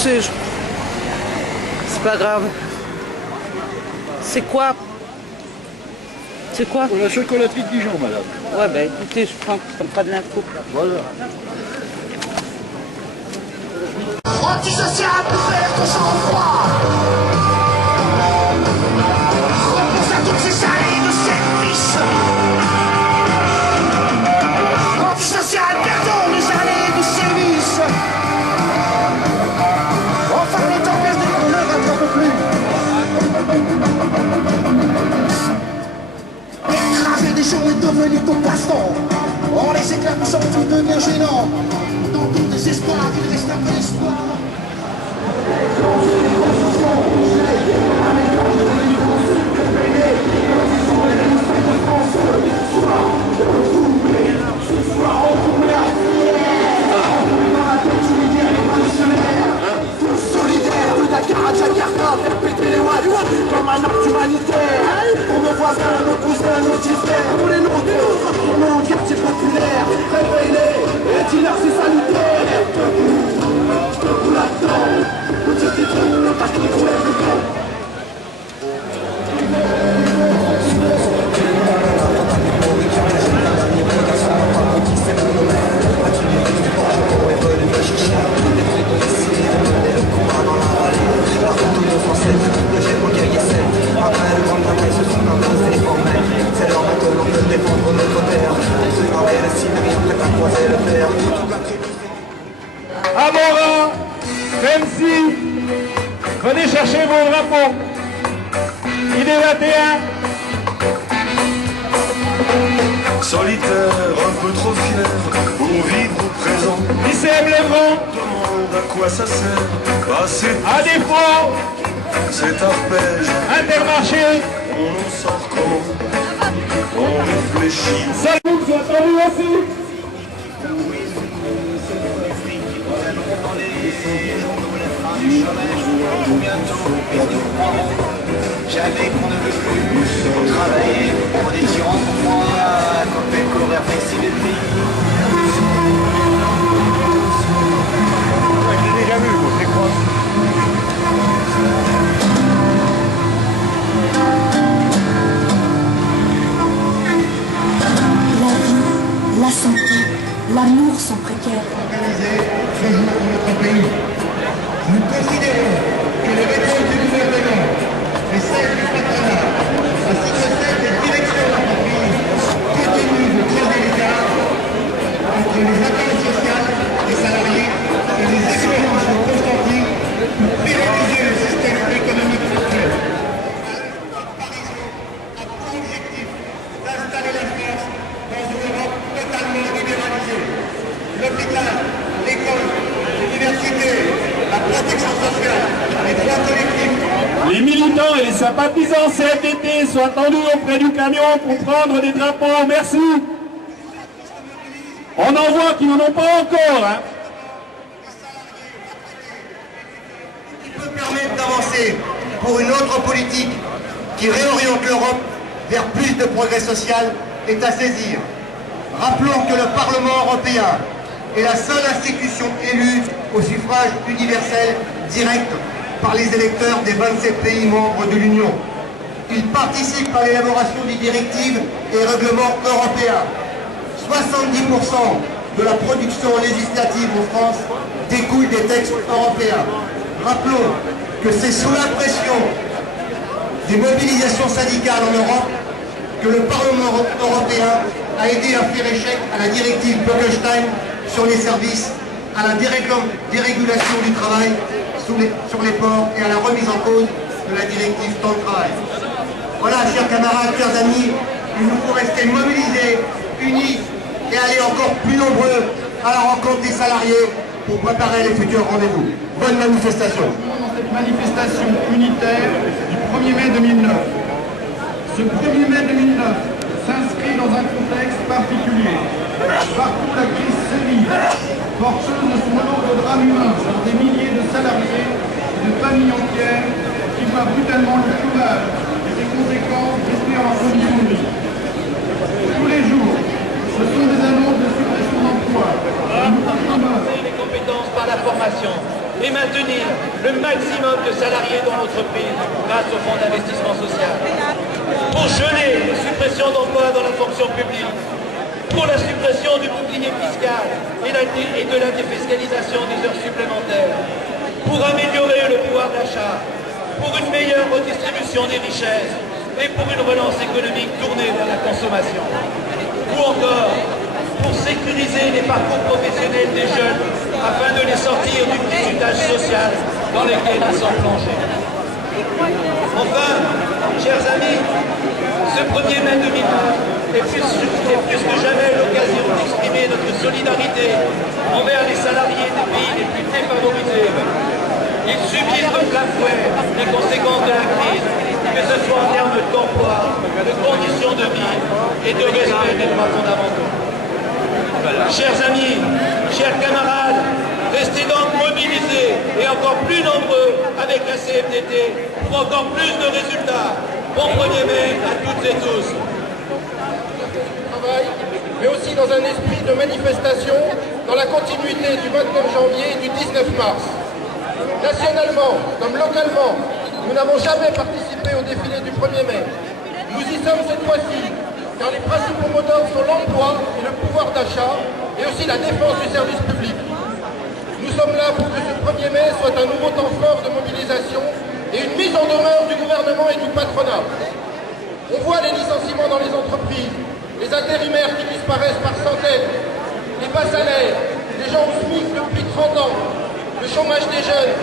C'est pas grave. C'est quoi? C'est quoi? La chocolaterie de Dijon, madame. Ouais, bah écoutez, je prends, ça me fera de l'info. Voilà. Antisocial, faire ton sang-froid. Repousse à toutes ces salées de service. Antisocial, perdons les allées de service. Enfin, les temps perdus, on ne rattrape plus. Écraser des gens est devenu ton passe-temps. Oh, les éclats sont tout devient gênant. Dans ton désespoir, il reste un peu d'espoir. Solidaire de Dakar à Jakarta, faire péter les watts comme un acte humanitaire. Pour nos voisins, nos cousins, nos petits frères, pour les nôtres, pour nos quartiers populaires. Réveillez-les, et dis-leur c'est salutaire. Debout là-dedans, nous te détruisons, le paquet qui soulève le camp. À mon rang, même si, venez chercher vos drapeaux. ID 21. Solitaire, un peu trop fier pour vivre au présent. ICM Levron. Demande à quoi ça sert. Passer À défaut, cet arpège. Intermarché. On en sort comment? On réfléchit. Salut, tu as entendu aussi. Jamais qu'on ne veut plus travailler pour des tyrans pour moi, comme fait courir flexible et pays. Je l'ai déjà vu, c'est quoi? La vie, la santé, l'amour sont précaires. Organisé ce jour pour notre pays. Nous considérons que les réponses du gouvernement et celles du patronat, ainsi que celles des directions d'entreprise, continuent de creuser l'écart entre les attentes sociales des salariés et les exigences constantes pour pérenniser le système économique actuel. Paris a pour objectif d'installer la France dans une Europe totalement libéralisée. L'hôpital, l'école, l'université, la protection sociale, les droits collectifs. Les militants et les sympathisants CFDT sont attendus auprès du camion pour prendre des drapeaux. Merci. On en voit qui n'en ont pas encore. Hein. Qui peut permettre d'avancer pour une autre politique qui réoriente l'Europe vers plus de progrès social est à saisir. Rappelons que le Parlement européen est la seule institution élue au suffrage universel direct par les électeurs des 27 pays membres de l'Union. Il participe à l'élaboration des directives et règlements européens. 70% de la production législative en France découle des textes européens. Rappelons que c'est sous la pression des mobilisations syndicales en Europe que le Parlement européen a aidé à faire échec à la directive Bolkestein sur les services, à la dérégulation du travail sur les ports et à la remise en cause de la directive temps de travail. Voilà, chers camarades, chers amis, il nous faut rester mobilisés, unis et aller encore plus nombreux à la rencontre des salariés pour préparer les futurs rendez-vous. Bonne manifestation. Dans cette manifestation unitaire du 1er mai 2009. Ce 1er mai 2009 s'inscrit dans un contexte particulier. Partout la crise sévit, porteuse de son lot de drames humains pour des milliers de salariés et de familles entières qui voient brutalement le chômage et ses conséquences rester en condition de vie. Tous les jours, ce sont des annonces de suppression d'emplois, de nouveaux chômeurs. Les compétences par la formation et maintenir salariés dans l'entreprise grâce au fonds d'investissement social. Pour geler les suppressions d'emplois dans la fonction publique. Pour la suppression du bouclier fiscal et de la défiscalisation des heures supplémentaires. Pour améliorer le pouvoir d'achat. Pour une meilleure redistribution des richesses. Et pour une relance économique tournée vers la consommation. Ou encore, pour sécuriser les parcours professionnels des jeunes afin de les sortir du bizutage social dans lequel ils sont plongés. Enfin, chers amis, ce 1er mai 2020 est plus que jamais l'occasion d'exprimer notre solidarité envers les salariés des pays les plus défavorisés. Ils subissent de plein fouet les conséquences de la crise, que ce soit en termes d'emploi, de conditions de vie et de respect des droits fondamentaux. Chers amis, chers camarades, restez donc mobilisés et encore plus nombreux avec la CFDT pour encore plus de résultats. Bon 1er mai à toutes et tous. Mais aussi dans un esprit de manifestation dans la continuité du 29 janvier et du 19 mars. Nationalement comme localement, nous n'avons jamais participé au défilé du 1er mai. Nous y sommes cette fois-ci, car les principaux mots d'ordre sont l'emploi et le pouvoir d'achat, et aussi la défense du service public. Nous sommes là pour que ce 1er mai soit un nouveau temps fort de mobilisation et une mise en demeure du gouvernement et du patronat. On voit les licenciements dans les entreprises, les intérimaires qui disparaissent par centaines, les bas salaires, les gens au SMIC depuis 30 ans, le chômage des jeunes,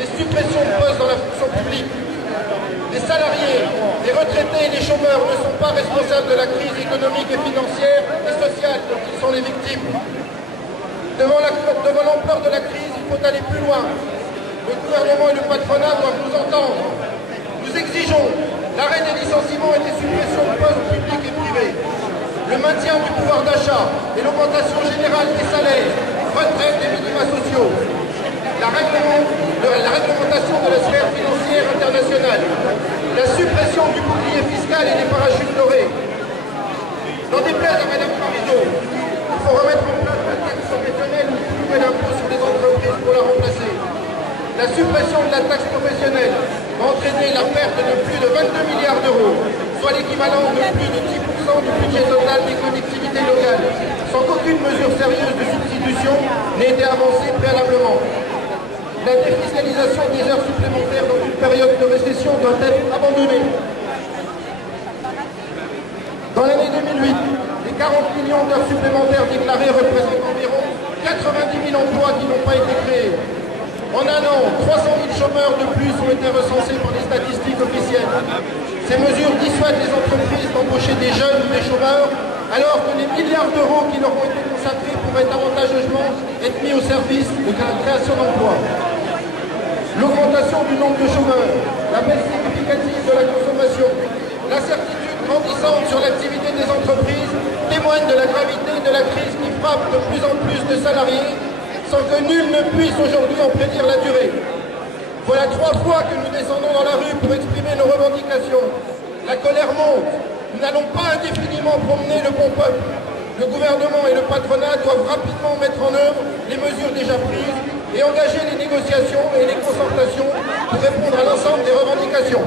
les suppressions de postes dans la fonction publique. Les salariés, les retraités et les chômeurs ne sont pas responsables de la crise économique et financière et sociale dont ils sont les victimes. Devant l'ampleur de la crise, il faut aller plus loin. Le gouvernement et le patronat doivent nous entendre. Nous exigeons l'arrêt des licenciements et des suppressions de postes publics et privés, le maintien du pouvoir d'achat et l'augmentation générale des salaires, retraite des minima sociaux, la réglementation de la sphère financière internationale, la suppression du bouclier fiscal et des parachutes dorés. N'en déplaise à Mme Parisot, il faut remettre en place la taxe professionnelle ou tout nouvel impôt sur les entreprises pour la remplacer. La suppression de la taxe professionnelle va entraîner la perte de plus de 22 milliards d'euros, soit l'équivalent de plus de 10% du budget total des collectivités locales, sans qu'aucune mesure sérieuse de substitution n'ait été avancée préalablement. La défiscalisation des heures supplémentaires dans une période de récession doit être abandonnée. Dans l'année 2008, les 40 millions d'heures supplémentaires déclarées représentent environ 90 000 emplois qui n'ont pas été créés. En un an, 300 000 chômeurs de plus ont été recensés par les statistiques officielles. Ces mesures dissuadent les entreprises d'embaucher des jeunes ou des chômeurs, alors que les milliards d'euros qui leur ont été consacrés pour être avantageusement être mis au service de la création d'emplois. L'augmentation du nombre de chômeurs, la baisse significative de la consommation, l'incertitude grandissante sur l'activité des entreprises témoignent de la gravité de la crise qui frappe de plus en plus de salariés sans que nul ne puisse aujourd'hui en prédire la durée. Voilà 3 fois que nous descendons dans la rue pour exprimer nos revendications. La colère monte. Nous n'allons pas indéfiniment promener le bon peuple. Le gouvernement et le patronat doivent rapidement mettre en œuvre les mesures déjà prises et engager les négociations et les concertations pour répondre à l'ensemble des revendications.